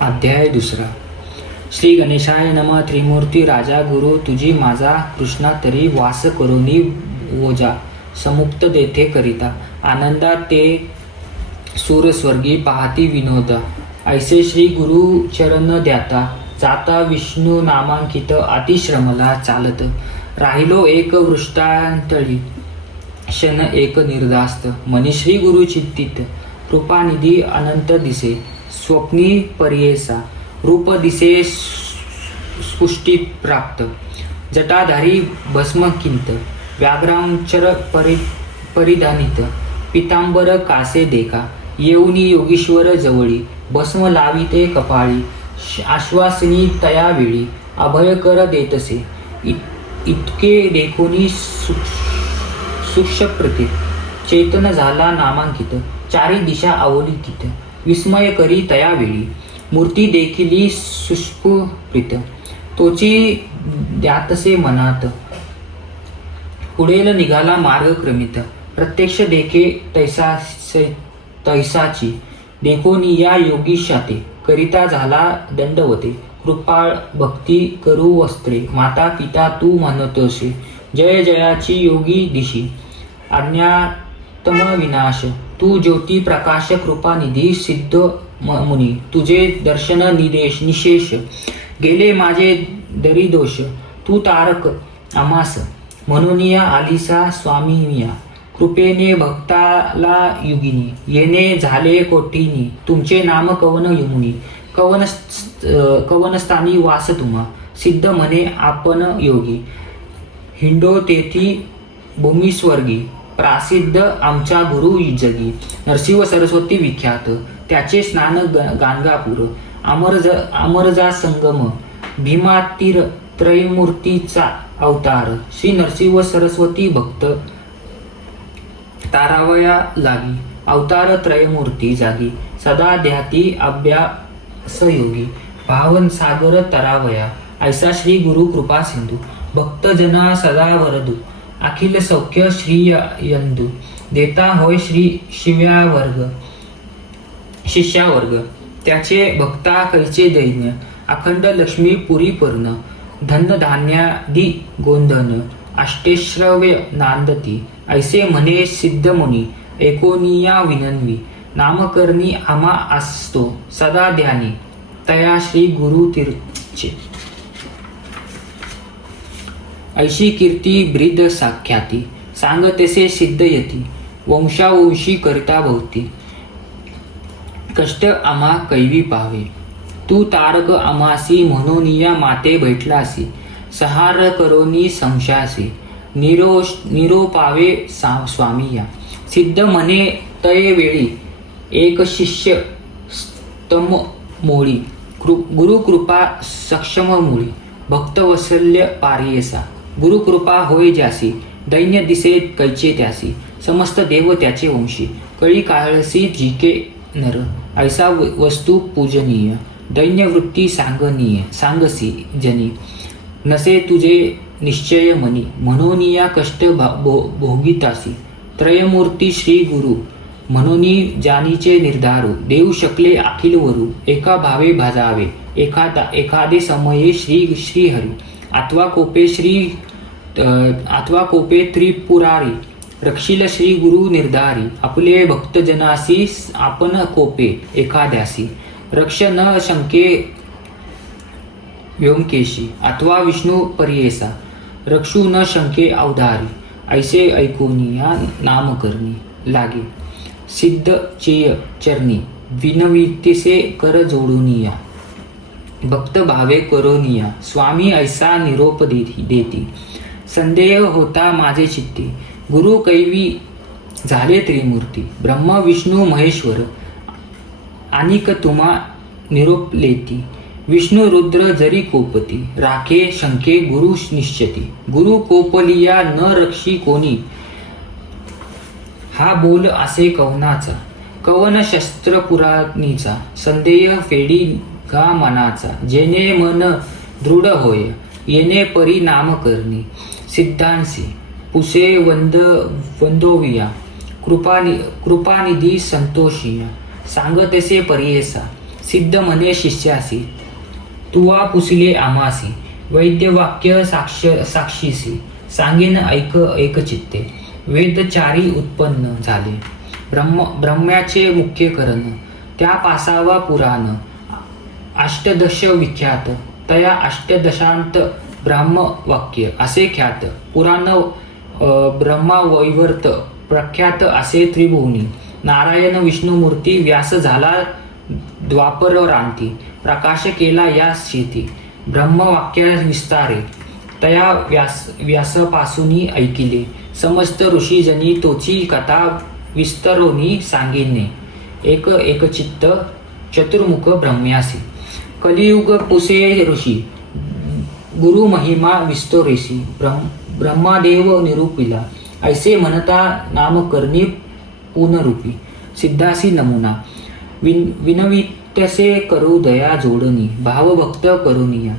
अध्याय 2. श्री गणेशाय नम. त्रिमूर्ती राजा गुरु तुझी माझा कृष्णा तरी वास करोनी ओजा समुक्त देथे करिता आनंदा ते सूर स्वर्गी पाहती विनोदा ऐसे श्री गुरु चरण द्याता जाता विष्णू नामांकित अतिश्रमला चालत राहिलो एक वृष्टांतळी क्षण एक निर्धास्त मनी श्री गुरु चित्तित कृपानिधी अनंत दिसे स्वप्नी पर्येसा रूप दिसे स्पुष्टी प्राप्त जटाधारी भस्मकिंत व्याघ्रांचर परिधानित पितांबर कासे देखा येऊनी योगीश्वर जवळी भस्म लाविते कपाळी आश्वासनी तया वेळी अभयकर देतसे इतके देखोनी सूक्ष्मप्रती चैतन्य झाला नामांकित चारी दिशा अवलोकित विस्मय करी तया वेळी मूर्ती देखिली सुस्फुरित तोची द्यातसे मनात पुढेल निघाला मार्ग क्रमित प्रत्यक्ष देखे तैसाची देखोनी या योगीशाते करिता झाला दंडवते कृपाळ भक्ती करू वस्त्रे माता पिता तू म्हणतोसे जय जयाची योगी दिशी अज्ञातम विनाश तू ज्योती प्रकाश कृपानिधी सिद्ध मुनी तुझे दर्शन निशेष गेले माझे दरिदोष तू तारक आमास म्हणून या आलिसा स्वामीया कृपेने भक्ताला युगिनी येणे झाले कोटीनी तुमचे नाम कवन यमुनी कवनस्थानी वास तुम्हा सिद्ध म्हणे आपण योगी हिंडो तेथी भूमी स्वर्गी प्रसिद्ध आमच्या गुरु जगी नरसिंह सरस्वती विख्यात त्याचे स्नान गाणगापूर अमरजा संगम भीमातीर त्रयमूर्तीचा अवतार श्री नरसिंह सरस्वती भक्त तारावया लागी अवतार त्रयमूर्ती जागी सदा ध्याती अभ्यासयोगी भावन सागर तरावया ऐसा श्री गुरु कृपा सिंधू भक्तजना सदा वरदू अखिल सौख्य श्रीयंदू देता होय श्री शिष्यावर्ग त्याचे भक्ता कैचे दैन्य अखंड लक्ष्मी पुरी पर्ण धन धान्यादी गोंधन अष्टेश्रव्य नांदती ऐसे म्हणे सिद्ध मुनी एकोनिया विनन्वी नामकरणी आमा असतो सदा ध्यानी तया श्री गुरु तीर्चे ऐशी कीर्ती ब्रीद साख्याती सांगतेसे सिद्ध यती वंशावंशी करिता भोवती कष्ट आम्हा कैवी पावे तू तारक आम्हासी म्हणून या माते बैठलासी सहार करोनी संशासी निरोपावे स्वामिया सिद्ध म्हणे तये वेळी एक शिष्य स्तम मोळी गुरुकृपा सक्षम मुळी भक्तवत्सल्य पारियसा गुरुकृपा होय ज्यासी दैन्य दिसे कैचे त्यासी समस्त देव त्याचे वंशी कळी काळसी जिके नर ऐसा वस्तू पूजनीय दैन्य वृत्ती सांगसी जनी नसे तुझे निश्चय मनी म्हणून या कष्ट भोगितासी त्रयमूर्ती श्री गुरु म्हणून जानीचे निर्धारू देऊ शकले अखिल वरू एका भावे भाजावे एखादे समये श्रीहरी अथवा कोपे त्रिपुरारी रक्षिल श्री गुरु निर्धारी आपले भक्तजनासी आपण कोपे एखाद्यासी रक्ष न शंके व्योमकेशी अथवा विष्णू पर्येसा रक्षू न शंके अवधारी ऐसे ऐकोनिया नामकरणी लागे सिद्ध चेय चरणी विनवितीसे कर जोडूनिया भक्त भावे करोनिया स्वामी ऐसा निरोप देती संदेह होता माझे चित्ती गुरु कैवी झाले त्रिमूर्ती ब्रह्म विष्णू महेश्वर अनिक तुम्हा निरोप लेती विष्णू रुद्र जरी कोपती राखे शंके गुरु निश्चती गुरु कोपलिया न रक्षी कोणी हा बोल असे कवनाचा कवन शस्त्र पुराणीचा संदेह फेडी गा मनाचा जेने मन दृढ होय येणे परी नाम करणी सिद्धांसी पुसे वंदोविया कृपानिधी संतोषिया सांगतसे पर्येसा सिद्ध म्हणे शिष्यासी, तुवा पुसिले आमासी, वैद्य वाक्य साक्षीसी, सांगेन ऐक एकचित्ते, वेद चारी उत्पन्न झाले, ब्रह्म्याचे मुख्य करण, त्या पासावा पुराण, अष्टदश विख्यात, तया अष्टदशांत ब्राह्म वाक्य असे ख्यात, पुराण ब्रह्मा वैवर्त प्रख्यात असे त्रिभुवनी, नारायण विष्णुमूर्ती व्यास झाला द्वापरांती, प्रकाश केला या शेती, ब्रह्मवाक्य विस्तारे, तया व्यासपासूनी ऐकिले, समस्त ऋषीजनी तोची कथा विस्तरोनी सांगेने, एक एकचित्त चतुर्मुख ब्रह्म्यासी, कलियुग पुसे ऋषी, गुरु महिमा विस्तोरेसी, ब्रह्मादेव निरूपिला, ऐसे म्हणता नाम करणी पुनरूपी, सिद्धासी नमुना, विनवित्यसे करू दया जोडणी, भावभक्त करुनिया,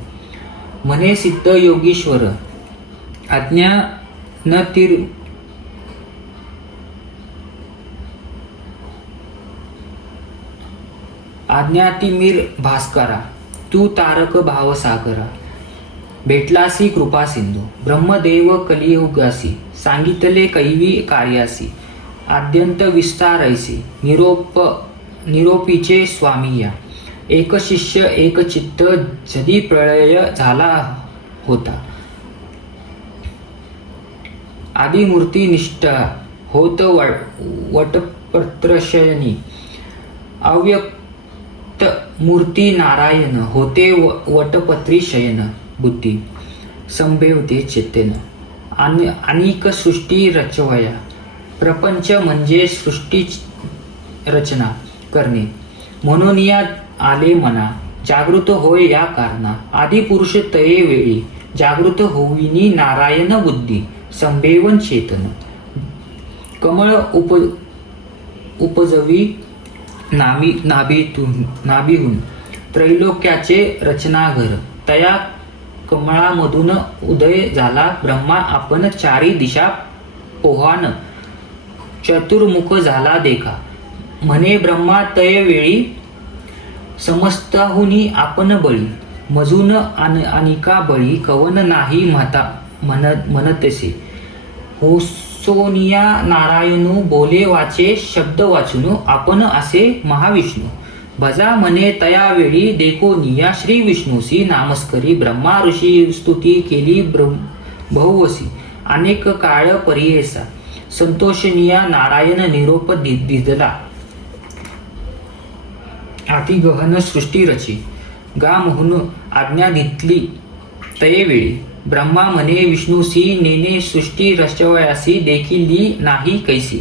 म्हणे सिद्ध योगीश्वर, आज्ञा न आज्ञातिमीर भास्करा, तू तारक भावसागरा, भेटलासी कृपा सिंधू, ब्रह्मदेव कलियुगासी, सांगितले कैवी कार्यासी, आद्यंत विस्तारैसी, निरोपीचे स्वामिया, एक शिष्य एक चित्त, जदी प्रलय झाला होता, आदिमूर्ती निष्ठा होत वटपत्रशयनी, अव्यक्त मूर्ती नारायण होते वटपत्री शयन, बुद्धी संभेवते चेतन, अनेक सृष्टी रचवया, प्रपंच म्हणजे सृष्टी रचना करणे, म्हणून या आले मना, जागृत होय या कारणा, आदि पुरुष तये वेळी, जागृत होविनी नारायण बुद्धी, संभेवन चेतन, कमळ उपजवी नाभीहून, त्रैलोक्याचे रचनाघर, तया कमळामधून उदय झाला ब्रह्मा, आपण चारी दिशा पोहान, चतुर्मुख झाला देखा, म्हणे ब्रह्मा तय वेळी, समस्ताहुनी आपण बळी, मजून अनिका बळी, कवन नाही म्हणतसे, होसोनिया नारायणू, बोले वाचे शब्द वाचून, आपण असे महाविष्णू, भजा म्हणे तया वेळी, देखोनिया श्री विष्णूसी, नामस्करी ब्रह्मा ऋषी स्तुती केली बहुवसी, अनेक काळ परियेसा, संतोषनिया नारायण निरोप दिदला, अति गहन सृष्टी रची, गा म्हणून आज्ञा दितली तये वेळी, ब्रह्मा म्हणे विष्णूसी, नेने सृष्टी रचवयासी, देखील नाही कैसी,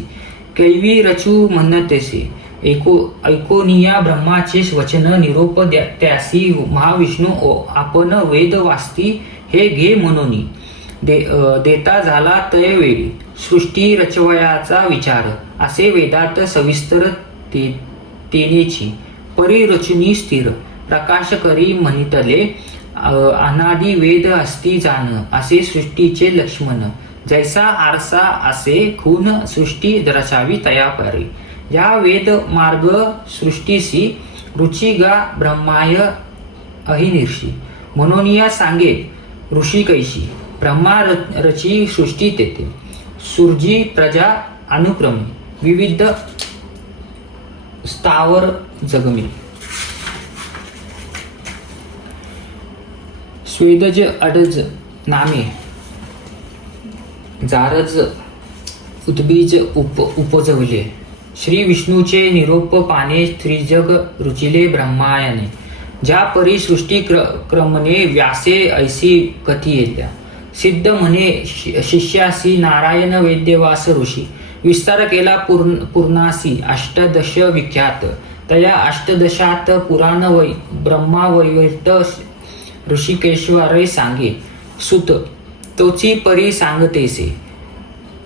कैवी रचू म्हणतसे, ऐकोनिया ब्रह्माचे वचन, निरोप त्यासी, महाविष्णू आपण वेद वाचती, हे घे म्हणून, देता झाला तय वेळी, सृष्टी रचवयाचा विचार, असे वेदात सविस्तर तेनेची, परिरचनी स्थिर, प्रकाश करी म्हणितले, अनादि वेद असती जाण, असे सृष्टीचे लक्ष्मण, जैसा आरसा असे खून, सृष्टी रचावी तया परी, या वेद मार्ग सृष्टीसी, रुची गा ब्रह्माय अहिनिर्षी, म्हणून या सांगे ऋषी कैशी, ब्रह्मा रची सृष्टी तेथे, सूर्जी प्रजा अनुक्रमे, विविध स्थावर जगमी, स्वेदज अडज नामे, जारज उद्बीज उपजवले, श्री विष्णूचे निरोप पाने, त्रिजग रुचिले ब्रह्मायने, ज्या परी सृष्टी क्रमने, व्यासे ऐसी कथियेल्या, सिद्ध म्हणे शिष्यासी, नारायण वैद्यवास ऋषी, विस्तार केला पूर्णासी, अष्टदश विख्यात, तया अष्टदशात पुराण ब्रह्मा वैवर्त ऋषिकेश्वरे सांगे, सुत तोची परी सांगतेसे,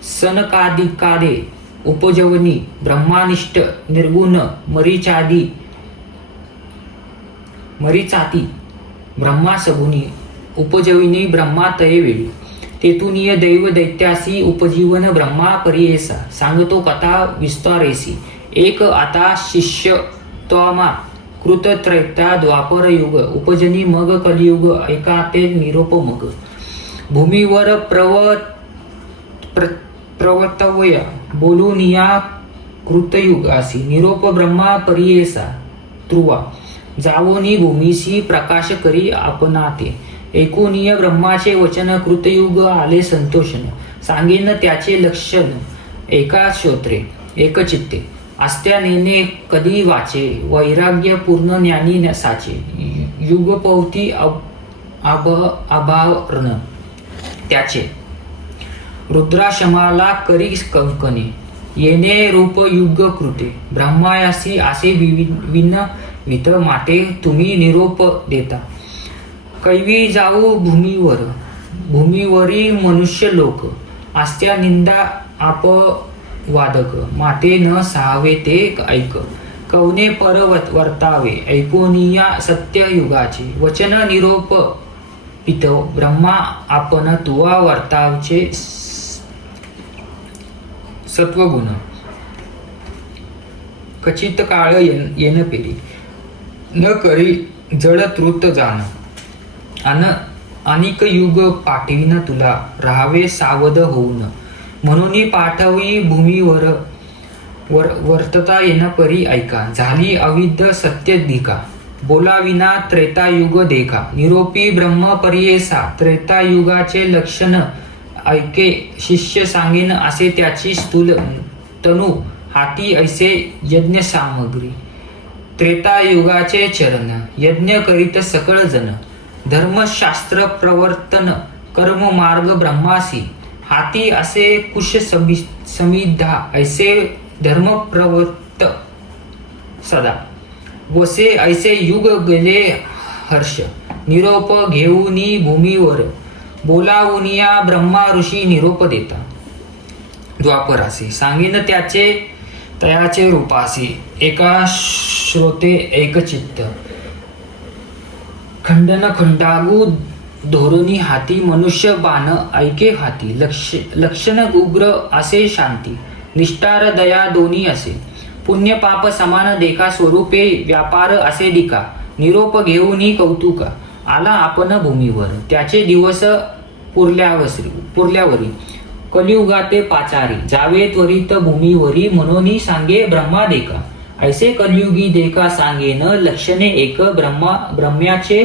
सनकादिकादे उपजवनी, ब्रह्मानिष्ठ निर्गुण मरीचाती, ब्रह्मा सगुनी, उपजविनी ब्रह्मा तये वेळी, तेतुनीय दैव दैत्यासी, उपजीवन ब्रह्मा परियेसा, सांगतो कथा विस्तारेसी, एक आता शिष्य त्वमा कृत त्रैता द्वापर युग उपजनी मग कलियुग ऐका ते निरोप मग भूमीवर प्रवर्तवया बोलून या कृतयुगासी निरोप ब्रह्मा परियेसा ध्रुवा जावोनी भूमीसी प्रकाश करी आपणाते ऐकुनिय ब्रह्माचे वचन कृतयुग आले संतोषन सांगेन त्याचे लक्षण एका श्रोत्रे एकचित्ते आस्त्या नेने कधी वाचे वैराग्य पूर्ण ज्ञानी साचे युगपवती अभावर्ण त्याचे रुद्राशमाला करी कंकणे येणे रूप युग कृते ब्रह्मायासी असे विनवित माते तुम्ही निरोप देता कैवी जाऊ भूमीवरी मनुष्य लोक आस्त्या निंदा अपवादक माते न सहावे ते ऐक कवने वर्तावे ऐकोनिया सत्य युगाचे वचन निरोप पितो ब्रह्मा आपण तुवा वर्तावचे सत्वगुण कचित काळ येन पेरी न करी जड तृत जाण अनिक युग पाठविन तुला राहावे सावध होऊन म्हणून पाठवी भूमीवर वर्तता येन परी ऐका झाली अविद्य सत्य दिका बोलाविना त्रेतायुग देखा निरोपी ब्रह्म परियेसा त्रेतायुगाचे लक्षण ऐके शिष्य सांगेन असे त्याची स्थूल तनु हाती ऐसे यज्ञ सामग्री त्रेतायुगाचे चरण यज्ञ करीत सकळ जन धर्मशास्त्र प्रवर्तन कर्म मार्ग ब्रह्मासी हाती असे कुश समिधा ऐसे धर्म प्रवर्त सदा वसे ऐसे युग गेले हर्ष निरोप घेऊनी भूमीवर बोलावुनिया ब्रह्मा ऋषी निरोप देता द्वापरासी सांगेन त्याचे तयाचे रूपासी एका श्रोते एकचित्त खंडन खंडागू धोरणी हाती मनुष्य बाण ऐके हाती लक्षण उग्र असे शांती निष्ठार दया दोन्ही असे पुण्य पाप समान देखा स्वरूपे व्यापार असे दिका निरोप घेऊनी कौतुका आला आपण भूमीवर त्याचे दिवस पुरल्यावरी कलियुगाते पाचारी जावे त्वरित भूमीवरी म्हणून सांगे ब्रह्मा देखा ऐसे कलियुगी देखा सांगेन लक्षणे एक ब्रह्म्याचे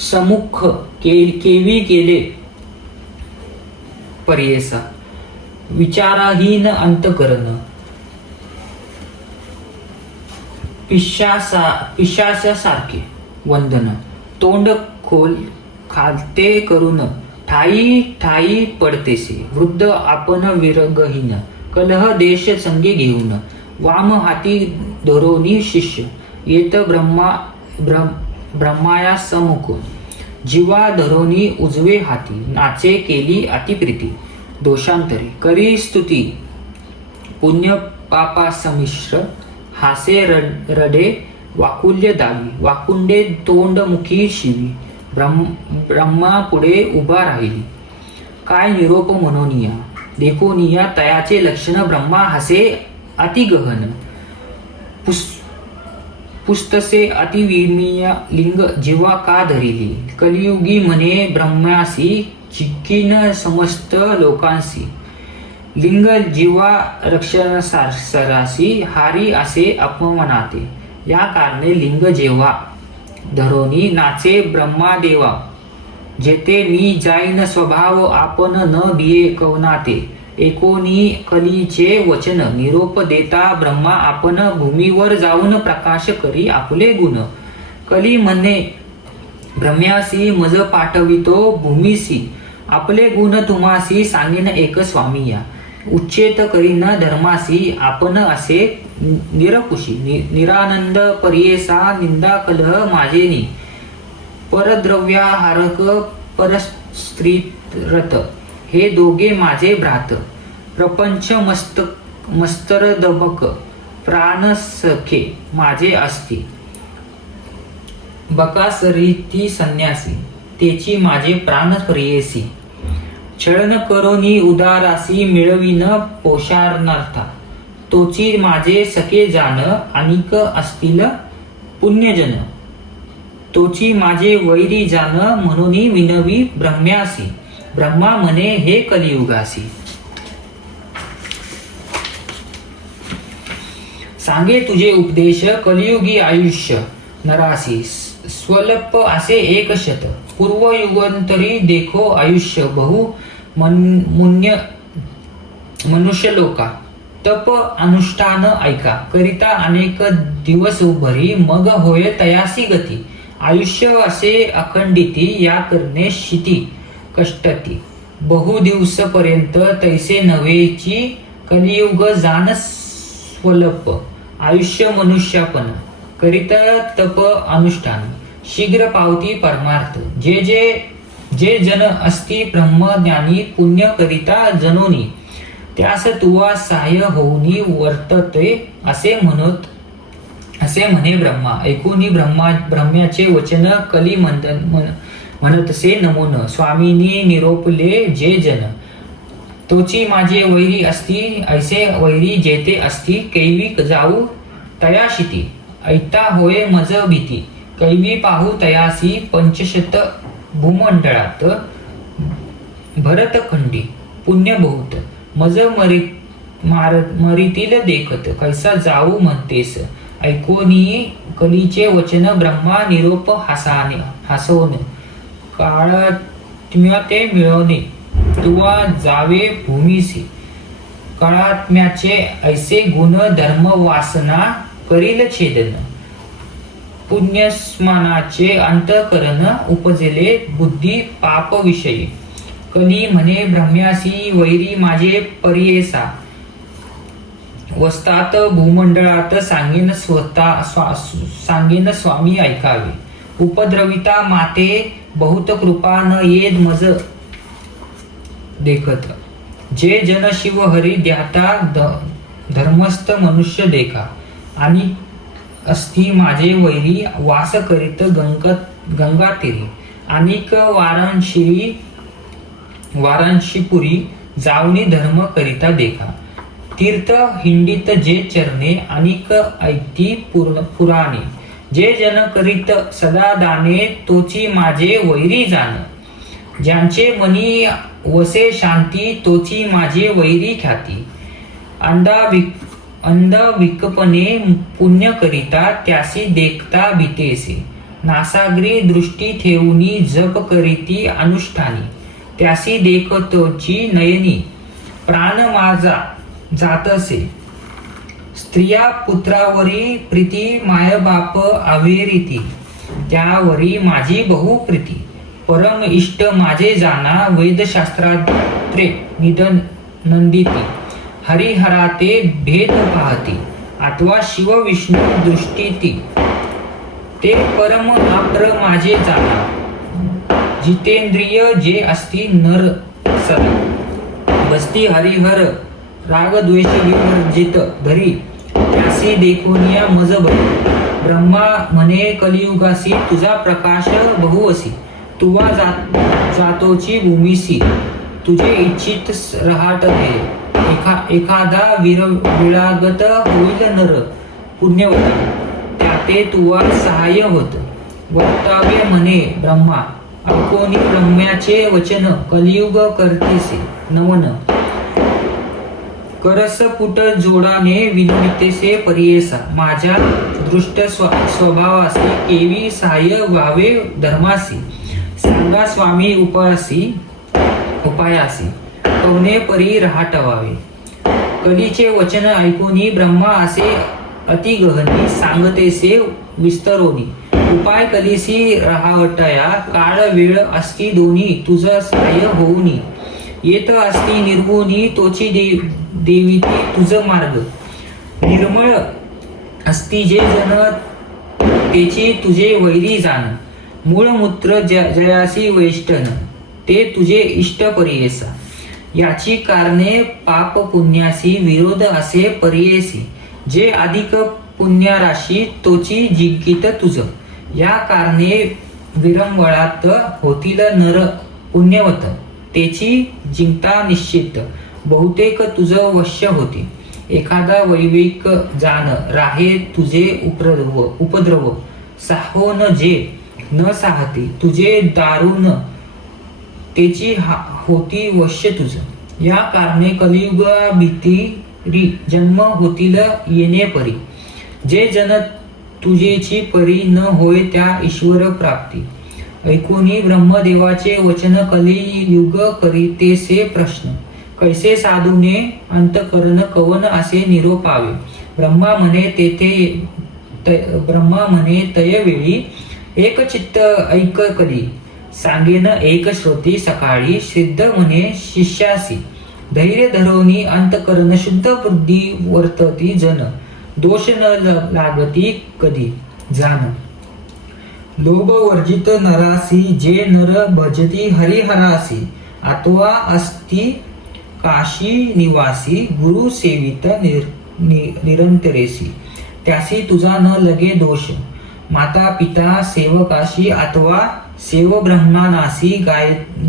समुख केवी केले परियेसा विचाराहीन अंतकरण पिशासासारखे वंदन तोंड खोल खालते करून ठाई ठाई पडतेसे वृद्ध आपण विरगहीन कलह देश संगे घेऊन वाम हाती धरोनी शिष्य येत ब्रह्माया समुख जीवा धरोनी उजवे हाती नाचे केली अतिप्रीती दोषांतरे करी स्तुती पुण्य पापा समिश्र हासे रडे वाकुल्य दावी वाकुंडे तोंड मुखी शिवी ब्रह्मा पुढे उभा राहिली काय निरोप म्हणोनिया देखोनिया तयाचे लक्षण ब्रह्मा हसे अतिगहन पुस्तसे अतिविमीय लिंग जीवा का धरिली कलियुगी म्हणे ब्रह्मासी चिक्कीन समस्त लोकांसी लिंग जीवा रक्षण सरासी हारी असे अपमनाते या कारणे लिंग जेव्हा धरोनी नाचे ब्रह्मादेवा जेते मी जाईन स्वभाव आपण न बिये कवनाते एकोनी कलीचे वचन निरोप देता ब्रह्मा आपण भूमीवर जाऊन प्रकाश करी आपले गुण कली म्हणे ब्रह्म्यासी मज पाठवितो भूमीसी आपले गुण तुम्हासी सांगेन एक स्वामी या उच्चेत करीन धर्मासी आपण असे निरकुशी निरानंद परियेसा निंदा कलह माझेनी परद्रव्याहारक परस्त्रीरत हे दोघे माझे भ्रात प्रपंच मस्तर दबक प्राण सखे माझे असती बकासरीती संन्यासी तेची माझे प्राण प्रियेसी छळन करोनी उदारासी मिळविन पोषारनार्था तोची माझे सखे जाण अनिक असतील पुण्यजन तोची माझे वैरी जान म्हणून विनवी ब्रह्म्यासी ब्रह्मा म्हणे हे कलियुगासी. सांगे तुझे उपदेश कलियुगी आयुष्य नरासी स्वल्प असे एक शत पूर्वयुगंतरी देखो आयुष्य बहु मुन्य मनुष्य लोका तप अनुष्ठान ऐका करिता अनेक दिवस उभरी मग होय तयासी गती आयुष्य असे अखंडिती या करणे शिती कष्टती बहु दिवस पर्यंत तैसे नव्हेची कलियुग जाण स्वल्प आयुष्य मनुष्यापण करिता तप अनुष्ठान शीघ्र पावती परमार्थ जे जन असती ब्रह्मज्ञानी पुण्य करिता जनोनी त्यास तुवा सहाय्य होऊनी वर्तते असे म्हणे ब्रह्मा. ऐकूनी ब्रह्म्याचे वचन कली म्हणतसे नमून स्वामींनी निरोपले जे जन तोची माझे वैरी असती ऐसे वैरी जेते असती कैवी जाऊ तयाशिती ऐता होय मज भीती कैवी पाहू तयासी पंचशत भूमंडळात भरतखंडी पुण्य बहुत मज मरितील देखत कैसा जाऊ म्हणतेस ऐकोनी कलीचे वचन ब्रह्मा निरोप हसवणे काळात्म्य ते मिळवणे तुवा जावे भूमीसी काळात्म्याचे ऐसे गुण धर्म वासना करील छेदन पुण्यस्मरणाचे अंतकरण उपजले बुद्धी पाप विषयी कली म्हणे ब्रह्म्यासी वैरी माझे परियेसा वस्तात भूमंडळात सांगेन स्वामी ऐकावे उपद्रविता माते बहुत कृपा न येद मज देखत जे जन शिव हरी द्याता धर्मस्थ मनुष्य देखा आणि असती माझे वैरी वास करीत गंगा तीरी अनिक वाराणशीपुरी जावनी धर्म करिता देखा तीर्थ हिंडित जे चरणे अनिक ऐती पुराणे जे जन करीत सदा दाने तोची माझे वैरी जाण ज्यांचे मनी वसे शांती तोची माझे वैरी ख्याती अंध विकपणे पुण्य करिता त्यासी देखता भीतेसे नासाग्री दृष्टी ठेवूनी जप करीती अनुष्ठानी त्यासी देखतोची नयनी प्राण माझा जातसे स्त्रिया पुत्रावरी प्रीती मायबाप आवेरीती त्यावरी माझी बहु प्रीती परम इष्ट माझे जाना वेदशास्त्रात्रे निधन नंदिती हरिहराते भेद पाहती अथवा शिव विष्णू दृष्टीती ते परम आप्र माझे जाना जितेंद्रिय जे असती नर सदा बसती हरिहर राग द्वेष विवर्जित धरी त्यासी देखोनिया मज भरी ब्रह्मा म्हणे कलियुगासी तुझा प्रकाश बहु असी तुवा जातोची भूमीसी तुझे इच्छित रहाट दे एखादा विरागत होईल नर पुण्यवता त्याते तुवा सहाय्य होत वक्तव्य म्हणे ब्रह्मा ऐकोनी ब्रह्म्याचे वचन कलियुग करतेसे नमन करसपुट जोडाने विनवितेसे परियेसा माझ्या दृष्ट स्वभावासी केवी सहाय्य व्हावे धर्मासी सांगा स्वामी उपायासी कवने परी रहाटवावे कलीचे वचन ऐकूनी ब्रह्मा असे अतिगहनी सांगतेसे विस्तरोनी उपाय कलीसी रहावटया काळ वेळ असती दोन्ही तुझ सहाय्य होऊनी येत असती निर्गुणी तोची देवीती तुझ मार्ग निर्मळ असती जे जन तेची तुझे वैरी जाण मूळमूत्र जयासी वैष्टन ते तुझे इष्ट परियेसा याची कारणे पाप पुण्यासी विरोध असे परियेसी जे अधिक पुण्याराशी तोची जिंकित तुझ या कारणे विरंवळात होतील नर पुण्यवत तेची जिंकता निश्चित बहुतेक तुझ वश्य होती एखादा वैविक जाण राहे तुझे उपद्रव साहोन जे न साहते तुझे दारुण तेची होती वश्य तुझ. या कारणे कलियुगा भीतिरी जन्म होतील येणे परी. जे जन तुझेची परी न होय त्या ईश्वर प्राप्ती. ऐकुनी ब्रह्मदेवाचे वचन कलियुग करीतेसे प्रश्न. कैसे साधूने अंतकरण कवन असे निरोपावे. ब्रह्मा म्हणे तयवेळी एक चित्त ऐक कली. सांगेन एक श्रोती सकाळी. सिद्ध म्हणे शिष्यासी. धैर्य धरोनी अंतकरण शुद्ध बुद्धी वर्तती जन. दोष न लागती कधी जाण. लोभ वर्जित नरासी जे नर भजती हरिहरासी. अथवा अस्ति काशी निवासी गुरु सेवित निरंतरेसी. त्यासी तुझा न लगे दोष. माता पिता सेवकाशी अथवा सेव ब्रह्मानासी.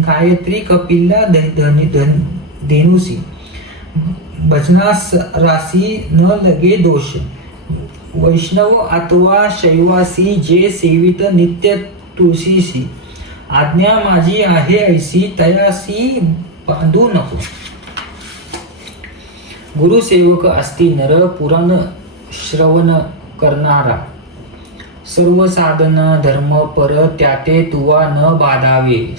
गायत्री कपिला धेनुसी. भजनास रासी न लगे दोष. वैष्णव अथवा शैवासी जे सेवित नित्य तुळशीसी. आज्ञा माझी आहे ऐसी तयासी बांधू नको. गुरुसेवक असती नर पुराण श्रवण करणारा. सर्व साधना धर्म पर त्याते तुवा न बाधावे.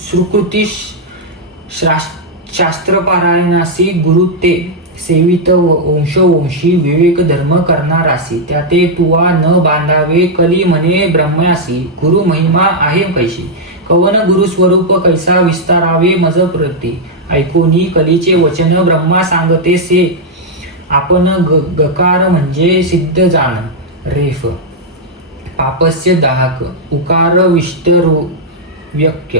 सुकृती शास्त्रपारायणासी गुरु ते सेवित वंशोवंशी. विवेक धर्म करणारासी त्याते तुवा न बांधावे. कली म्हणे ब्रह्म्यासी गुरु महिमा आहे कैशी. कवन गुरु स्वरूप कैसा विस्तारावे मज प्रती. ऐकोनी कलीचे वचन ब्रह्मा सांगते से. आपण गकार म्हणजे सिद्ध जाण. रेफ पापस्य दाहक. उकार विष्ट व्यक्य.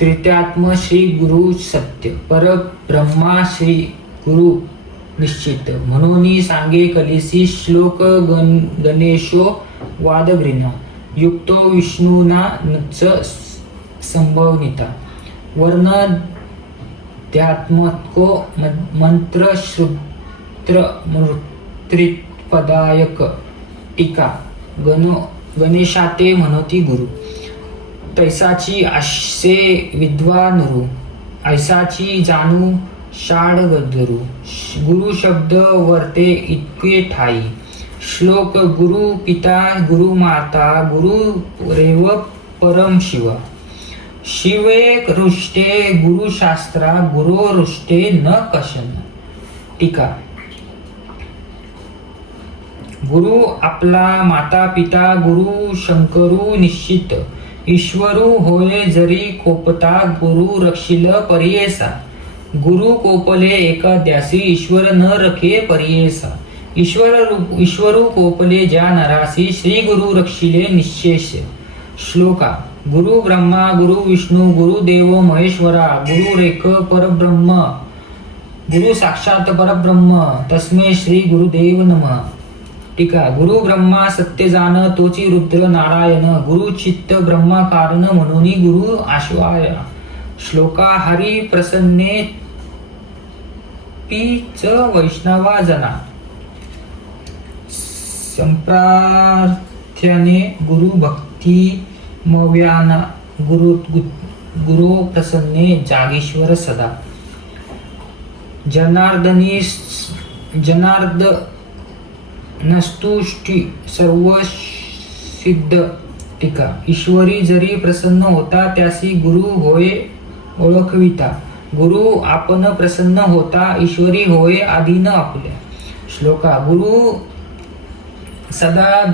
तृतीयात्म श्री गुरु सत्य. पर ब्रह्मा श्री गुरु निश्चित. म्हणून सांगे कलिसी श्लोक गणेशो वादग्रीना. युक्तो विष्णूना च संभवनिता. वर्ण ध्यात्मको मंत्र श्रुत्र मृत्रिपदायक. टीका गणेशाते म्हणती गुरु. तैसाची आशे विद्वानरू. ऐसाची जाणू शाड गदरू. गुरु शब्द वर्ते इतके ठाई. श्लोक गुरु पिता गुरु माता गुरु रेव परम शिवा. शिवे रुष्टे गुरुशास्त्रा गुरो रुष्टे न कशन. टीका गुरु आपला माता पिता गुरु शंकरू निश्चित. ईश्वरू होय जरी कोपता गुरु रक्षिल परियेसा. गुरु कोपले एकाद्यासी ईश्वर न रखे परियेसा. ईश्वरू कोपले ज्या नरासी श्री गुरु रक्षिले निशेष. श्लोका गुरु ब्रह्मा गुरु विष्णू गुरुदेव महेश्वरा. गुरु रेख परब्रह्म. गुरु साक्षात परब्रह्म तस्मै श्री गुरुदेव नमः. टीका गुरु ब्रह्मा सत्य जाण तोची रुद्र नारायण. गुरु चित्त ब्रह्मा कारण म्हणून गुरु आश्वाय. श्लोका हरी प्रसन्ने पीच वैष्णवा जना. संप्रार्थ्याने गुरु भक्ती मव्याना. गुरु प्रसन्ने जागेश्वर सदा. जनार्द नस्तुष्टी सर्व सिद्ध. टीका ईश्वरी जरी प्रसन्न होता त्यासी गुरु होय ओळखविता. गुरु आपण प्रसन्न होता ईश्वरी होय आधीन आपल्या. श्लोका गुरु सदा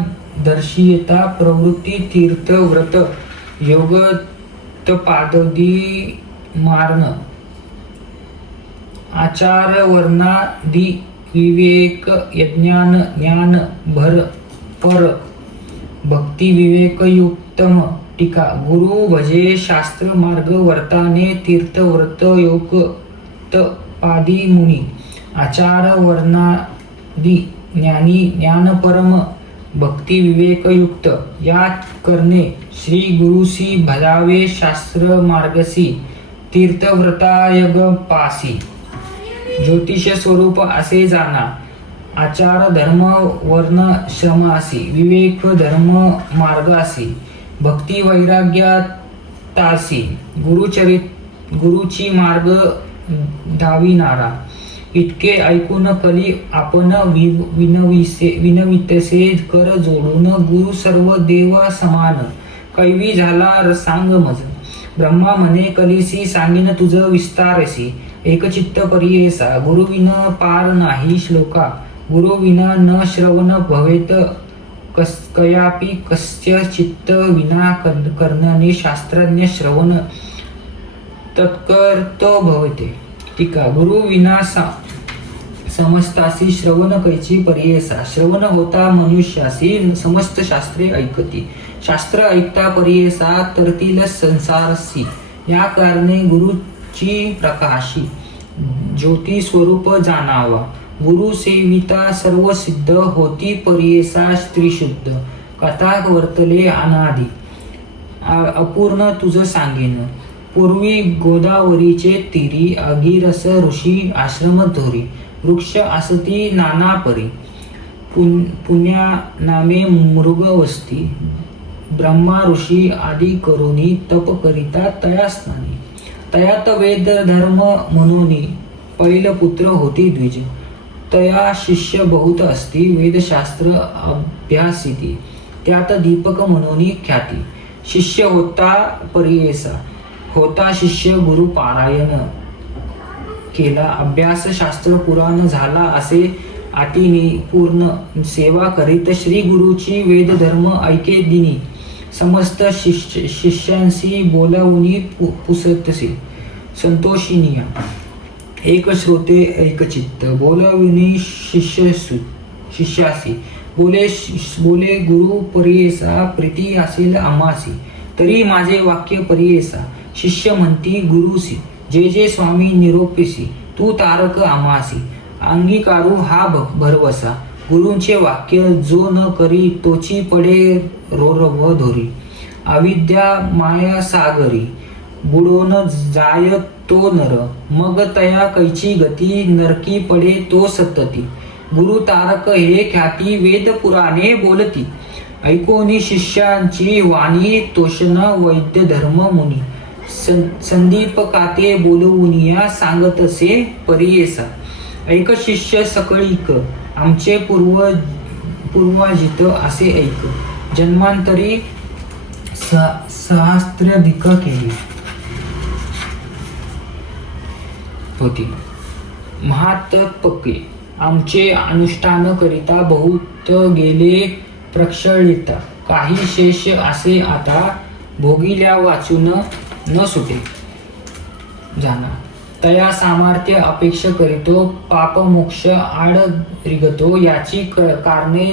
दर्शियता प्रवृत्ती तीर्थ व्रत योग पाददी मारण. आचार वर्णादी विवेक यज्ञान ज्ञान भर पर भक्ती विवेक युक्तम. टीका गुरु भजे शास्त्र मार्ग वर्ताने तीर्थ व्रत योग पादी मुनी. आचार वर्णादी ज्ञानी ज्ञान परम भक्ती विवेक युक्त. या करणे श्री गुरुसी भजावे शास्त्र मार्गसी तीर्थव्रतायग पासी. ज्योतिष स्वरूप असे जाणा आचार धर्म वर्ण श्रमासी, विवेक धर्म मार्गासी, भक्ती वैराग्यातासी, गुरुची मार्ग धाविणारा. इतके ऐकून कली आपण विनवितसे कर जोडून, गुरु सर्व देव समान, कैवी झाला सांग मज. ब्रह्मा म्हणे कलिसी सांगेन तुझ विस्तारसी, एकचित्त परियेसा, गुरुविन पार नाही श्लोका. गुरुविना न श्रवण भवेत कयापि कस्य चित्त, विना कर्णने शास्त्रज्ञ श्रवण तत्कर्तो भवते. टीका. गुरुविना समस्तासी, श्रवण कैची परियेसा, श्रवण होता मनुष्यासी, समस्त शास्त्रे ऐकती, शास्त्र ऐकता परियेसा, तरतील संसारसी. या कारणे गुरुची प्रकाशी, ज्योती स्वरूप जाणावा. गुरु सेविता सर्व सिद्ध, होती परियेसा त्रिशुद्ध. कथा वर्तले अनादी, अपूर्ण तुझ सांगेन. पूर्वी गोदावरीचे तीरी, अगिरस ऋषी आश्रम धोरी. वृक्ष असती नाना परी, पुण्या नामे मृग वस्ती. ब्रह्मा ऋषी आदी करुणी, तप करिता तया स्नानी. तयात वेद धर्म म्हणून, पैल पुत्र होती द्विज. तया शिष्य बहुत असती, वेदशास्त्र अभ्यासिती. त्यात दीपक म्हणून ख्याती. शिष्य होता परियेसा, होता शिष्य गुरु पारायण केला. अभ्यास शास्त्र पुराण झाला असे आटीने पूर्ण. सेवा करीत श्री गुरुची, वेद धर्म ऐके दिनी. समस्त शिष्यांशी बोलावूनी पुसतसे, संतोषिनिया. एक श्रोते एक चित्त, बोलावूनी शिष्यासी. बोले गुरु परियेसा, प्रीती असेल आम्हासी. तरी माझे वाक्य परियेसा, शिष्य म्हणती गुरुसी. जे जे स्वामी निरोपेसी, तू तारक आम्हासी. अंगीकारू हा भरवसा, गुरूंचे वाक्य जो न करी, तोची पडे रोरव धोरी. अविद्या माया सागरी, बुडोन जाय तो नर. मग तया कैची गती, नरकी पडे तो सतती. गुरु तारक हे ख्याती, वेद पुराणे बोलती. ऐकोनी शिष्यांची वाणी, तोषण वैद्य धर्म मुनी. संदीप काते बोलवुनिया, सांगतसे परियेसा. ऐक शिष्य सकळीक, आमचे पूर्वजित असे ऐक. जन्मांतरी सहस्राधिक केले होती. महात्पके आमचे अनुष्ठान करिता, बहुत गेले प्रक्षळित. काही शेष असे आता, भोगिल्या वाचून न सुटे जाणार. तया सामर्थ्य अपेक्षा करीतो, पाप मोक्ष आड रिगतो. याची कारणे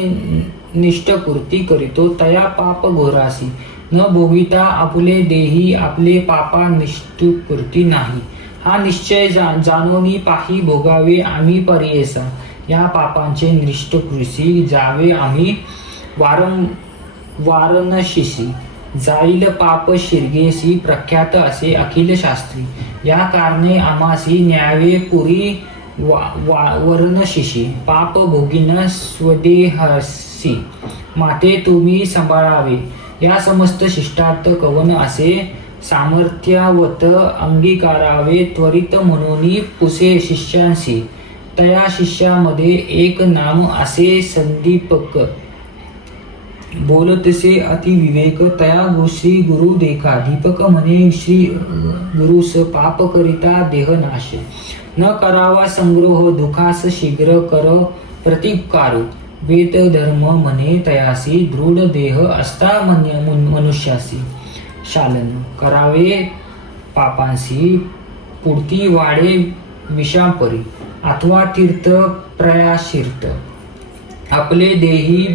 निष्ठपूर्ती करीतो, तया पाप घोरासी. न भोगिता आपुले देही, आपले पापा निष्ठपूर्ती नाही. हा निश्चय जाणोनी पाही, भोगावे आम्ही परियेसा. या पापांचे निष्ठपूर्ती जावे आम्ही वारणशिसी. जाईल पाप शिरगेसी, प्रख्यात असे अखिल शास्त्री. या कारणे आम्हासी न्यावे पुरी वरणशिशी. पाप भोगिन स्वदेहसी, माते तुम्ही सांभाळावे. या समस्त शिष्टार्थ कवन असे, सामर्थ्यावत अंगीकारावे. त्वरित म्हणून पुसे शिष्यांशी, तया शिष्यामध्ये एक नाम असे संदीपक. बोलतसे अति विवेक, तया श्री गुरु देखा. दीपक म्हणे श्री गुरुस, पाप करिता देहनाश. न करावा संग्रह, दुखास शीघ्र कर प्रतिकारो. वेद धर्म म्हणे तयासी, दृढ देह असता मनुष्यासी. शालन करावे पापांसी, पुढती वाढे विषापरी. अथवा तीर्थ प्रयाशीर्थ, आपले देही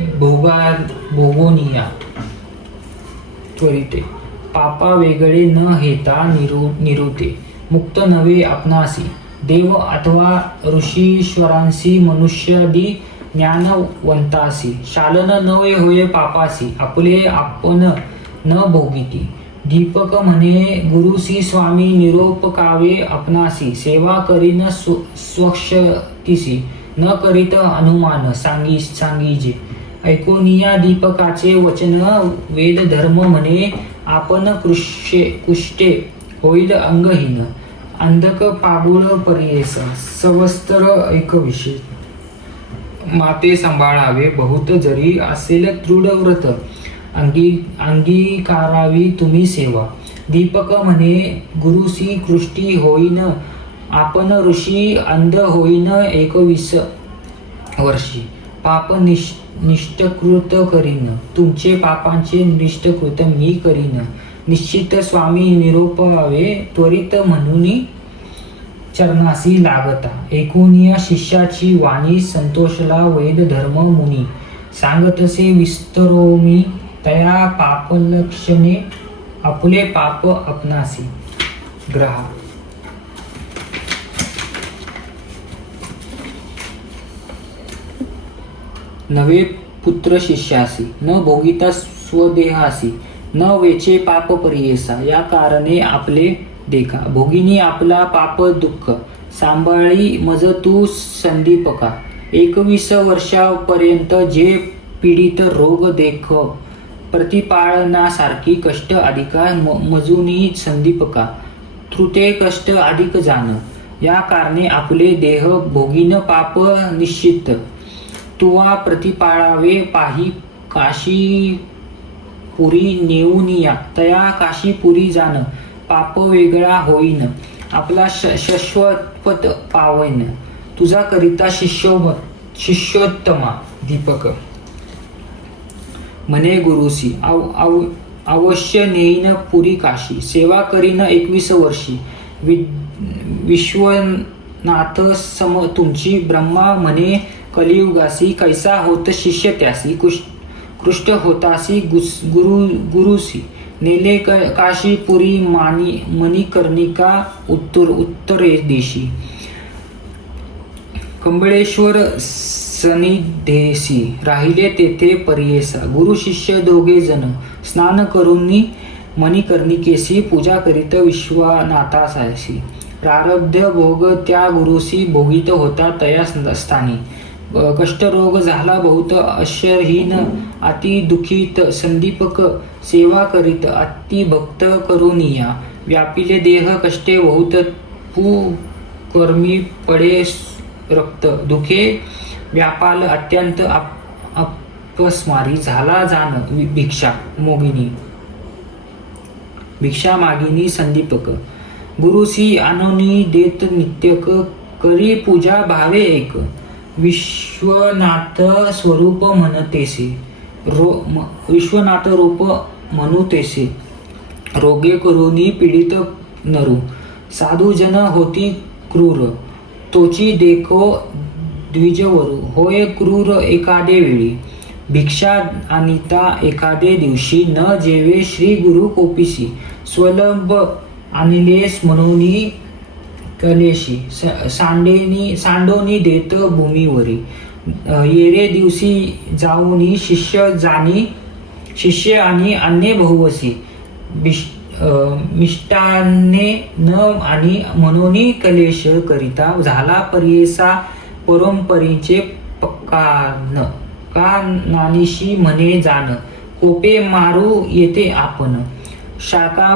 भोगोनिया त्वरिते. पापा वेगळे न हेता निरुते. मुक्त नवे आपणासी, देव अथवा ऋषीश्वरांसी. मनुष्यादी ज्ञानवंतासी. शालन नवे होय पापासी, आपले आपण न भोगिती. दीपक म्हणे गुरुसी, स्वामी निरोपकावे आपणासी. सेवा करीन स्वक्षतिसी, न करीत अनुमान सांगीजे. ऐकोनिया दीपकाचे वचन वेद धर्म म्हणे आपण कुष्टे होईल अंगहीन. अंधक पागुळ परियेस सवस्तर एकविषय. माते सांभाळावे बहुत जरी असेल दृढ व्रत. अंगीकारावी तुम्ही सेवा. दीपक म्हणे गुरुसी कृष्टी होईन आपण ऋषी अंध होईन 21 वर्षी. पाप निष्ठकृत करीन तुमचे पापांचे निष्ठकृत मी करीन. निश्चित स्वामी निरोपावे त्वरित म्हणून चरणासी लागता. ऐकूनिया शिष्याची वाणी संतोषला वेद धर्म मुनी. सांगतसे विस्तरोमी तया पापलक्षणे आपले पाप आपणासी. ग्रहा नवे पुत्र शिष्यासी न भोगिता स्वदेहासी. न वेचे पाप परियेसा या कारणे आपले देखा. भोगिनी आपला पाप दुःख सांभाळी मज तू संदीपका. 21 वर्षापर्यंत जे पीडित रोग देख प्रतिपाळनासारखी कष्ट अधिका मजुनी संदीपका. तृते कष्ट अधिक जाण या कारणे आपले देह भोगीन पाप निश्चित. तुवा प्रतिपाळावे पाही काशी पुरी नेऊनिया तया काशी पुरी जाण. पाप वेगळा होईन आपला शाश्वत पावन. तुझा करिता शिष्योत्तमा. दीपक म्हणे गुरुसी अवश्य नेईन पुरी काशी. सेवा करीन 21 वर्षी. विश्वनाथ सम तुमची. ब्रह्मा म्हणे कलियुगासी कैसा होत शिष्य त्यासी. कृष्ट होतासी गुरुसी. नेले काशीपुरी मणिकर्णिका उत्तरे देशी. कंबळेश्वर सनिधेसी राहिले तेथे परियेसा. गुरु शिष्य दोघे जण स्नान करून मणिकर्णिकेसी पूजा करीत विश्वनाथासी. प्रारब्ध भोग त्या गुरुसी भोगित होता तया स्थानी. कष्टरोग झाला बहुत अशरहीन अति दुखित. संदीपक सेवा करीत अति भक्त करुनिया. व्यापिले देह कष्टे बहुत पू कर्मी पडे रक्त. दुखे व्यापाल अत्यंत अपस्मारी. झाला जाण भिक्षा मोगिनी. भिक्षा मागिनी संदीपक. गुरुसी आणोनी देत नित्यक. करी पूजा भावे एक. विश्वनाथ स्वरूप म्हणतेसे. विश्वनाथ रूप म्हणूतेसे. रोगे करुनी पीडित नरू. साधुजन होती क्रूर तोची देखो द्विजवरू. होय क्रूर एखादे वेळी. भिक्षा आणिता एखादे दिवशी. न जेवे श्री गुरु कोपिसी. स्वलंब आणलेस म्हणून कलेशी. सांडोनी देत भूमीवरी. येरे दिवशी जाऊनी शिष्य आणि अन्य बहुवसी. मिष्टान्ने न आणि म्हणून कलेश करिता. झाला परियेसा परंपरीचे पक्कान. का नानीशी म्हणे जाण. कोपे मारू येते आपण. शाखा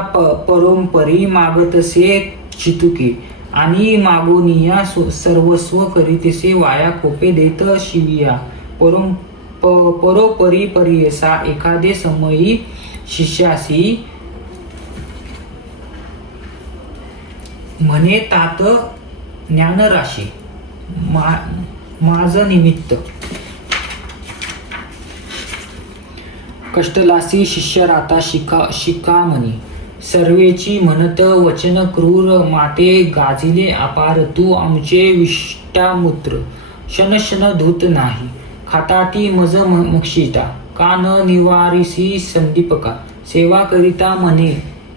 परोपरी मागतसे चितुके. आणि मागोनिया सर्वस्व करीतसे वाया. कोपे देत शिविया परोपरी परियेसा. एखादे समयी शिष्यासी म्हणे तात ज्ञानराशी. माझ निमित्त कष्टलासी शिष्य राता शिकामणी. सर्वेची म्हणत वचन क्रूर. माते गाजिले अपार. तू आमचे विष्टामूत्र क्षण धूत नाही. खाताती मज मक्षिता. का न निवारिसी संदीपका. सेवा करिता म्हणे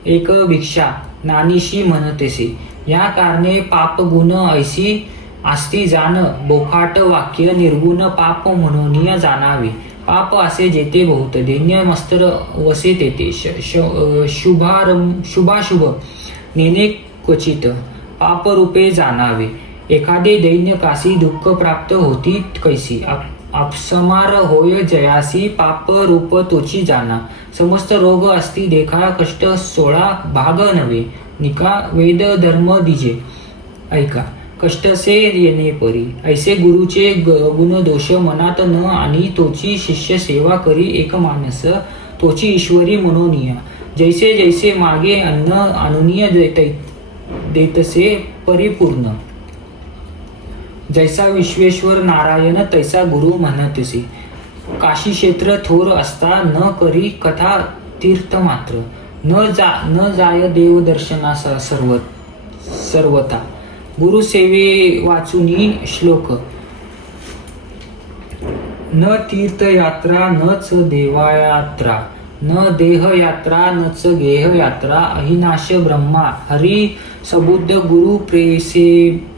एक भिक्षा नानीशी म्हणतेसे. या कारणे पाप गुण ऐसी आस्ती जाण. बोखाट वाक्य निर्गुण पाप म्हणून जाणावे. पाप असे जेते बहुत. दैन्य मस्तर वसे तेथे. शुभाशुभ नेने क्वचित. पापरूपे जाणावे. एखादे दैन्य कासी दुःख प्राप्त होती कैसी अपसमार होय जयासी पाप रूप तोची जाना समस्त रोग असती देखा कष्ट सोळा भाग नव्हे निका वेद धर्म दिजे ऐका कष्टसे येणे परी ऐसे गुरुचे गुण दोष मनात न आणि तोची शिष्य सेवा करी एक मानस तोची ईश्वरी मनोनिया जैसे जैसे मागे अन्न अनुनीय देतसे परिपूर्ण जैसा विश्वेश्वर नारायण तैसा गुरु म्हणतसे काशी क्षेत्र थोर असता न करी कथा तीर्थ मात्र न जाय देव दर्शनास सर्वता गुरु सेवे वाचुनी श्लोक न तीर्थयात्रा नच देवायात्रा न देहयात्रा नच गेहयात्रा अहिनाश ब्रह्मा हरी सबुद्ध गुरु प्रेसे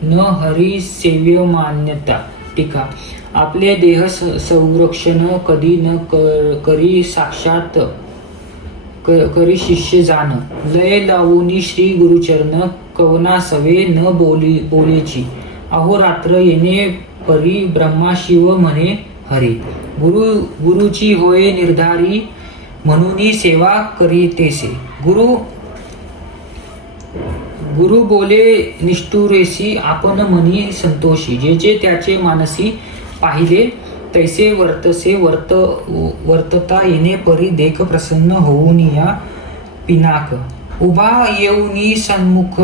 न हरी सेव्य मान्यता टीका आपले देह संरक्षण कधी न करी साक्षात करी शिष्य जाण लय लावूनी श्री गुरुचरण कवना सवे न बोलेची अहोरात्र येणे परी ब्रह्मा शिव म्हणे हरी गुरुची होय निर्धारी म्हणून सेवा करीतेसे गुरु बोले निष्ठुरेसी आपण मनी संतोषी जे जे त्याचे मानसी पाहिले तैसे वर्तता येणे परी देख प्रसन्न होऊन या पिनाक उभा येऊनी सन्मुख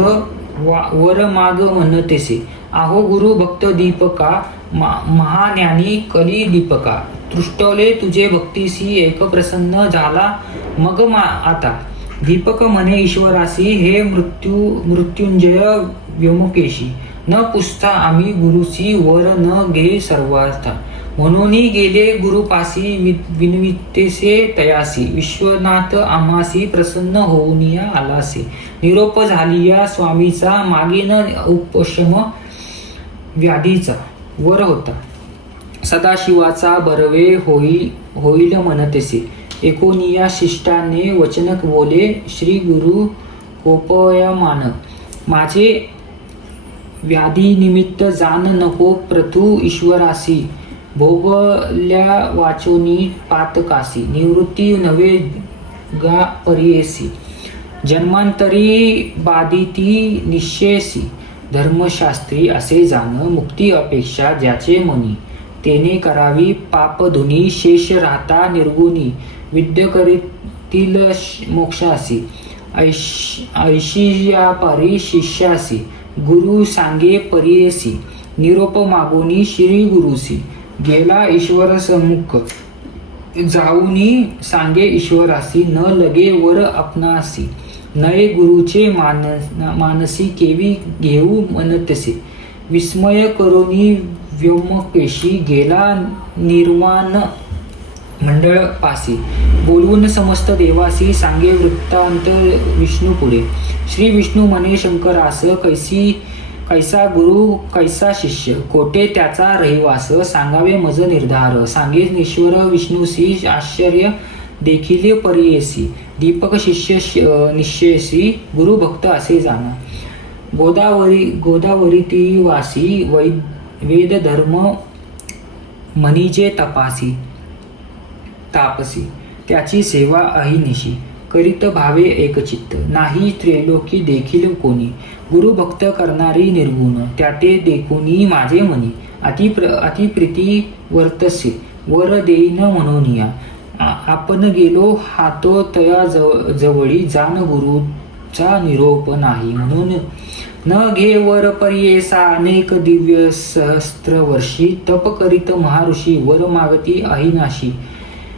वर माग म्हणतेसे आहो गुरु भक्त दीपका महाज्ञानी कली दीपका तृष्टवले तुझे भक्तीसी एक प्रसन्न झाला मग आता दीपक म्हणे ईश्वरासी हे मृत्युंजय व्योमकेशी न पुसता आम्ही गुरुसी वर न घे सर्वार्थ म्हणून गेले गुरुपासी विनवितेसे तयासी विश्वनाथ आम्हासी प्रसन्न होऊन आलासे निरोप झालिया स्वामीचा मागीन उपशम व्याधीचा वर होता सदाशिवाचा बरवे होईल म्हणतेसे एकोनिया शिष्टाने वचनक बोले श्री गुरु कोपयमान माझे व्याधी निमित्त जाण नको प्रथु ईश्वरासी भोगल्या वाचोनी पातकासी निवृत्ती नवे गा परियेसी जन्मांतरी बाधिती निश्चयसी धर्मशास्त्री असे जाण मुक्ती अपेक्षा ज्याचे मनी तेने करावी पापधुनी शेष राहता निर्गुणी विद्य करीतील मोक्षासी ऐशियापारी शिष्यासी गुरु सांगे परियेसी निरोप मागोनी श्री गुरुसी गेला ईश्वर सम्मुख जाऊनी सांगे ईश्वरासी न लगे वर आपणासी नये गुरुचे मानसी केवी घेऊ म्हणतसे विस्मय करोनी व्योमकेशी गेला निर्वाण मंडळ पासी बोलवून समस्त देवासी सांगे वृत्तांत विष्णू पुढे श्री विष्णू म्हणे शंकरास कैसा गुरु कैसा शिष्य कोठे त्याचा रहिवास सांगावे मज निर्धार सांगे ईश्वर विष्णूसी आश्चर्य देखील परियेसी दीपक शिष्य निश्चयसी गुरु भक्त असे जाणा गोदावरी ती वासी वेद धर्म मनीचे तापसी त्याची सेवा अहिनिशी करीत भावे एकचित्त नाही त्रैलोकी देखील कोणी गुरु भक्त करणारी निर्गुण त्याते देखुनी माझे मनी अतिप्रीती वर्तसे वर देईन म्हणूनिया आपण गेलो हातो तया जवळी जाण गुरुचा निरोप नाही म्हणून न घे वर पर्येसा अनेक दिव्य सहस्त्र वर्षी तप करीत महाऋषी वर मागती अहिनाशी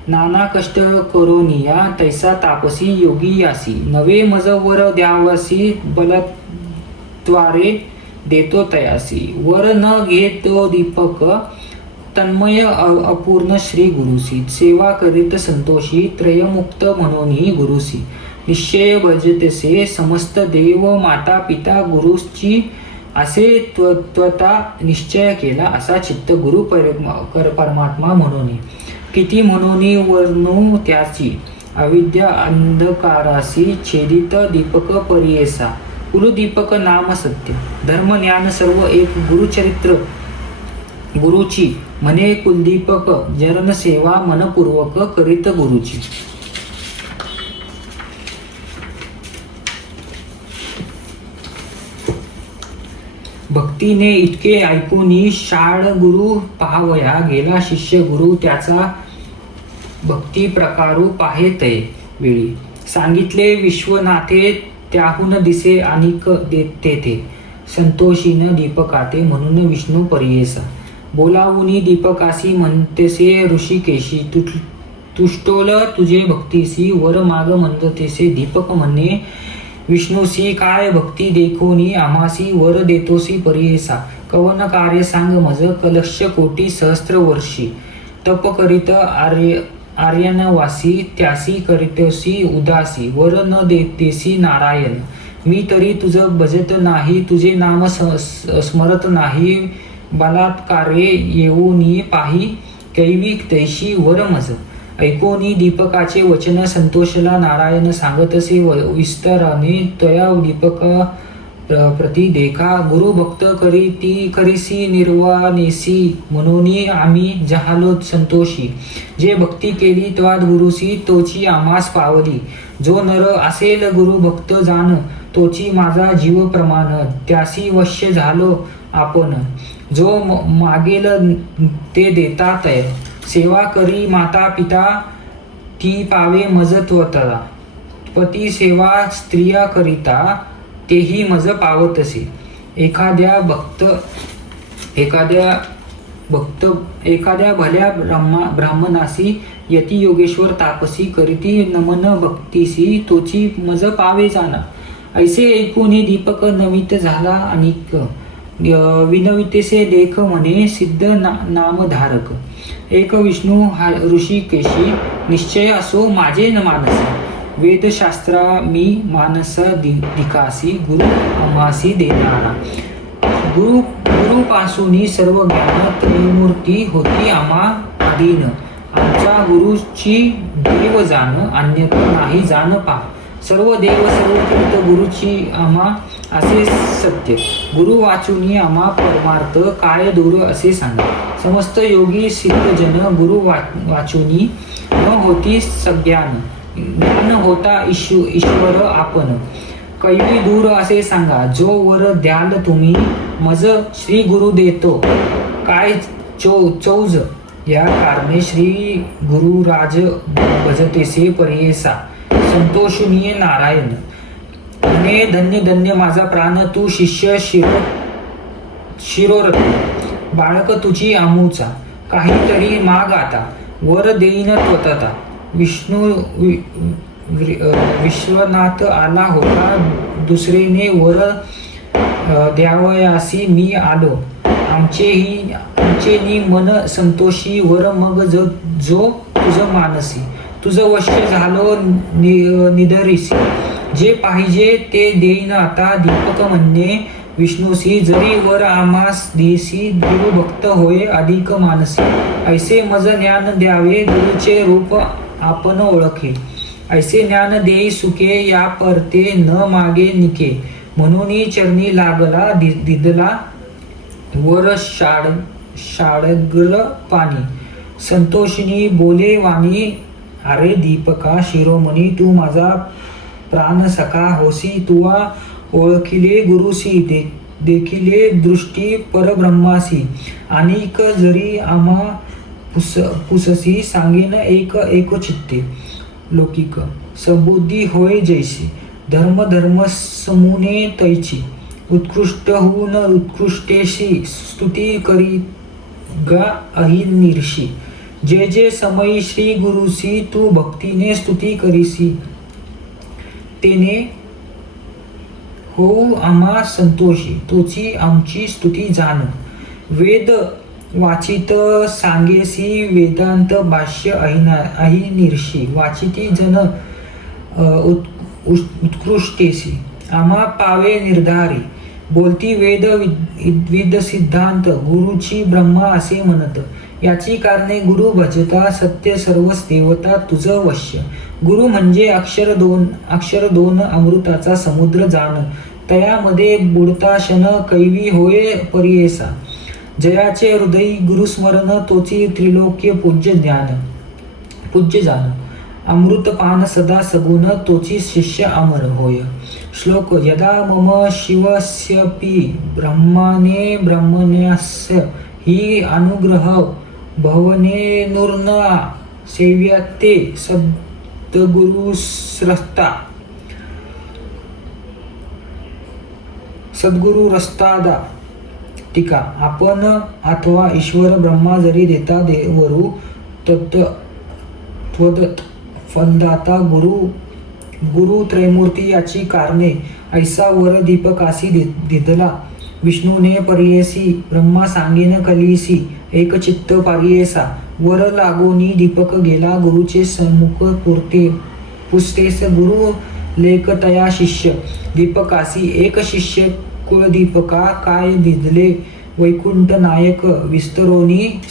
नाना कष्ट करोनिया तैसा तापसी योगी यासी नवे मज वर द्यावसी बलत्वारे देतो तयासी वर न घेतो दीपक तन्मय अपूर्ण श्री गुरुसी सेवा करीत संतोषी त्रयमुक्त म्हणूनही गुरुसी निश्चय भजतेसे समस्त देव माता पिता गुरुची असे त्वता निश्चय केला असा चित्त गुरु परमात्मा म्हणून किती म्हणून वर्णू त्याची अविद्या अंधकारासी छेदित दीपक परियेसा कुलदीपक नाम सत्य धर्म ज्ञान सर्व एक गुरुचरित्र गुरुची म्हणे कुलदीपक जरण सेवा मनपूर्वक करीत गुरुची. भक्तीने इतके ऐकूनी शाळ गुरु पाहावया गेला शिष्य गुरु त्याचा भक्ती प्रकारू पाहे तै वेळी सांगितले विश्वनाथे त्याहून दिसे अनिक तेथे संतोषीन दीपकाते म्हणून विष्णू पर्येसा बोलावुनी दीपकासी म्हणतेसे ऋषिकेशी तुष्टोल तुझे भक्तीसी वर माग म्हणतेसे दीपक म्हणणे विष्णूसी काय भक्ती देखोनी आम्हासी वर देतोसी पर्येसा कवन कार्य सांग मज कलक्ष कोटी सहस्त्र वर्षी तप करीत आर्यनवासी त्यासी करीतोसी उदासी वर न देतेसी नारायण मी तरी तुझ भजत नाही तुझे नाम स्मरत नाही बलात्कारे येऊनी पाही कैवी तैशी वर मज ऐकोनी दीपकाचे वचन संतोषला नारायण सांगतसे विस्ताराने तया दीपक प्रति देखा गुरु भक्त करी ती करीसी निर्वाणेसी म्हणून आम्ही जहालो संतोषी जे भक्ती केली त्वाद गुरुसी तोची आम्हास पावली जो नर असेल गुरु भक्त जाण तोची माझा जीव प्रमाण त्यासी वश्य झालो आपण जो मागेल ते देतात सेवा करी माता पिता ती पावे मज त्वता पती सेवा स्त्रिया करिता तेही मज पावतसे एखाद्या भल्या ब्राह्मणासी यती योगेश्वर तापसी करीती नमन भक्तीसी तोची मज पावे जाना ऐसे ऐकून दीपक नमित झाला अनिक विनवितेसे लेख म्हणे सिद्ध नामधारक एक विष्णू ऋषिकेशी निश्चय असो माझे न मानस वेदशास्त्रा मी मानस दिकासी गुरु आम्हासी देणारा गुरुपासून सर्व ज्ञान त्रयमूर्ती होती आम्हा अधीन आमच्या गुरुची देव जाण अन्यथा नाही जाण पा सर्व देव सर्वकृत गुरुची आम्हा असे सत्य गुरु वाचुनी आम्हा परमार्थ काय दूर असे सांगा समस्त योगी सिद्धजन गुरु वाचुनी न होती सज्ञान ज्ञान होता ईश्वर आपण कैवी दूर असे सांगा जो वर द्याल तुम्ही मज श्री गुरु देतो काय चौज या कारणे श्री गुरुराज भजतेसे पर्येसा संतोषनीय नारायण म्हणे धन्य धन्य माझा प्राण तू शिष्य शिरोरत्न बाळक तुझी आमूचा काहीतरी माग आता वर देईन त्वतता विश्वनाथ आला होता दुसरेने वर द्यावयासी मी आलो आमचे मन संतोषी वर मग जो तुझ मानसी तुझं वश्य झालो निधरिसी जे पाहिजे ते देईन आता दीपक म्हणणे विष्णूसी जरी वर आम्हास देसी गुरु भक्त होय अधिक मानसी ऐसे मज ज्ञान द्यावे गुरुचे रूप आपण ओळखे ऐसे ज्ञान देई सुखे या परते न मागे निके म्हणून चरणी लागला दिदला वर शाडग्र पाणी संतोषिनी बोले वाणी अरे दीपका शिरोमणी तू माझा प्राण सखा होसी तुवा ओळखिले गुरुसी देखिले दृष्टी परब्रह्मासी अनिक जरी आम्हा पुससी सांगेन एक चित्ते लौकिक सबुद्धी होय जैसी धर्म समूने तैची उत्कृष्ट होऊन उत्कृष्टेशी स्तुती करी गा अहिर्निशी जे जे समयी श्री गुरुसी तू भक्तीने स्तुती करीसी तेने होऊ आम्हा संतोषी तोची आमची स्तुती जाण वेद वाचित सांगेसी वेदांत भाष्य अहिनिर्षी वाचिती जन उत्कृष्टेसी आम्हा पावे निर्धारी बोलती वेद सिद्धांत गुरुची ब्रह्मा असे म्हणत याची कारणे गुरु भजता सत्य सर्वच देवता तुझ वश्य गुरु म्हणजे अक्षर दोन अमृताचा समुद्र जाण तयामध्ये बुडता क्षण कैवी होय परियेसा. जयाचे हृदयी गुरुस्मरण तोची त्रिलोक्य पूज्य जाण. अमृतपान सदा सगुण तोची शिष्य अमर होय. श्लोक. यदा मम शिवस्यपि ब्रह्मणे ब्रह्मण्यस्य हि अनुग्रह भवनेनुर्न सेव्यते सद्गुरुरस्तादा. टीका. आपण अथवा ईश्वर ब्रह्मा जरी देता देवरू त्वदत फलदाता गुरु त्रैमूर्ती याची कारणे ऐसा वर दीपकासी दिदला. विष्णूने परियेसी ब्रह्मा सांगेन कलिसी एक चित्त पारियेसा. वर लागोनी दीपक गेला गुरुचे समुख पुसतेस गुरु लेखतया शिष्य. दीपकासी एक शिष्य कुळदीपका काय दिदले वैकुंठ नायक विस्तरोनी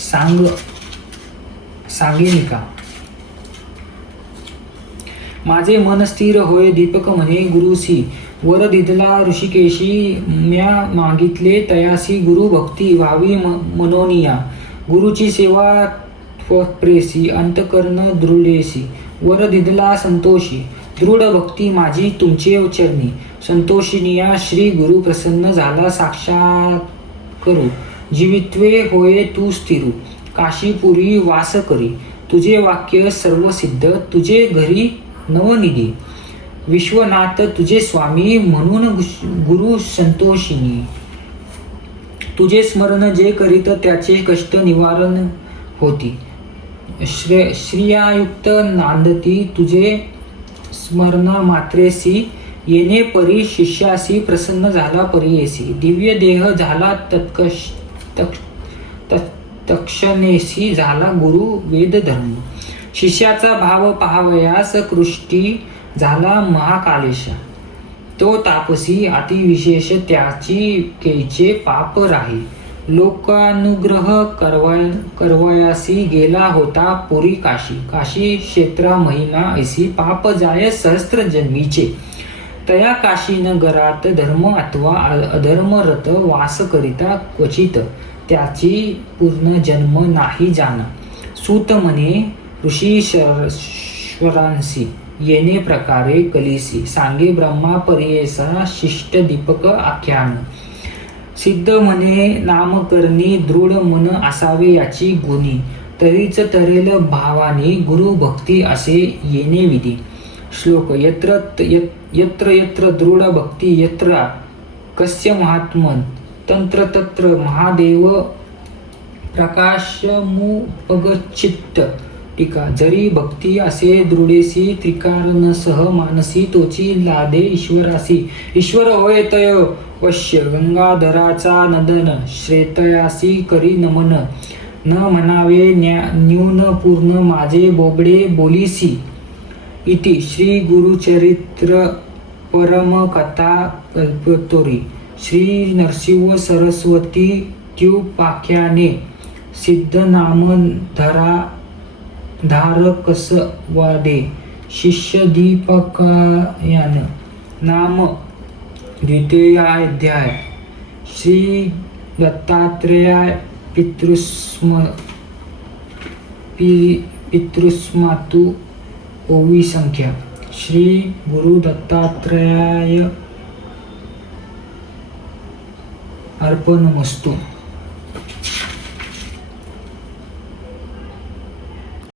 सांगेनिका. माझे मन स्थिर होय दीपक म्हणे गुरुसी. वर दिदला ऋषिकेशी म्या मागितले तयासी. गुरु भक्ती व्हावी मनोनिया. गुरुची सेवा प्रेसी अंतकर्ण दृढेसी. वर दिदला संतोषी. दृढ भक्ती माझी तुमचे चरणी. संतोषिनिया श्री गुरु प्रसन्न झाला साक्षात करू. जीवित्वे होय तू स्थिरू. काशीपुरी वास करी. तुझे वाक्य सर्व सिद्ध. तुझे घरी नवनिधी. विश्वनाथ तुझे स्वामी म्हणून गुरु संतोषिनी. तुझे स्मरण जे करीत त्याचे कष्ट निवारण होती. श्रियायुक्त नांदती तुझे स्मरणा मात्रेसी. येणे परी शिष्यासी प्रसन्न झाला परियेसी. दिव्य देह झाला तत्क्षणेसी झाला गुरु वेद धर्म. शिष्याचा भाव पाहावयास कृष्टी झाला महाकालेशा. तो तापसी अतिविशेष त्याची केचे पाप राही. लोकानुग्रह करवयासी गेला होता पुरी काशी. काशी क्षेत्रा महिमा ऐसी पाप जाय सहस्त्र जन्मीचे. तया काशी नगरात धर्म अथवा अधर्म रत वास करिता क्वचित. त्याची पूर्ण जन्म नाही जाणा. सूत म्हणे ऋषीश्वरांसी येणे प्रकारे कलिसी. सांगे ब्रह्मा परियेसा शिष्ट दीपक आख्यान. सिद्ध म्हणे नामकरणी दृढ मन असावे याची गुणी. तरीच तरेल भावाने गुरु भक्ती असे येणे विधी. श्लोक. यत्र यत्र दृढ भक्ती यत्र कस्य महात्मन तंत्र तत्र महादेव प्रकाशमुपगच्छित. टीका. जरी भक्ती असे दृढेसी त्रिकारणसह मानसी तोची लादे ईश्वरासी. ईश्वर होय तय वश्य गंगाधराचा नदन. श्रेतयासी करी नमन. न म्हणावे न्यून पूर्ण माझे बोबडे बोलीसी. इति श्री गुरुचरित्र परम कथा कल्पतोरी. श्री नरसिंह सरस्वती त्युपाख्याने सिद्ध नाम धारकस वादे. शिष्य दीपकायन नाम द्वितीयाध्याय. श्री दत्तात्रेय पितृस्मातु ओवी संख्या. श्री गुरु दत्तात्रेय अर्पणमस्तु.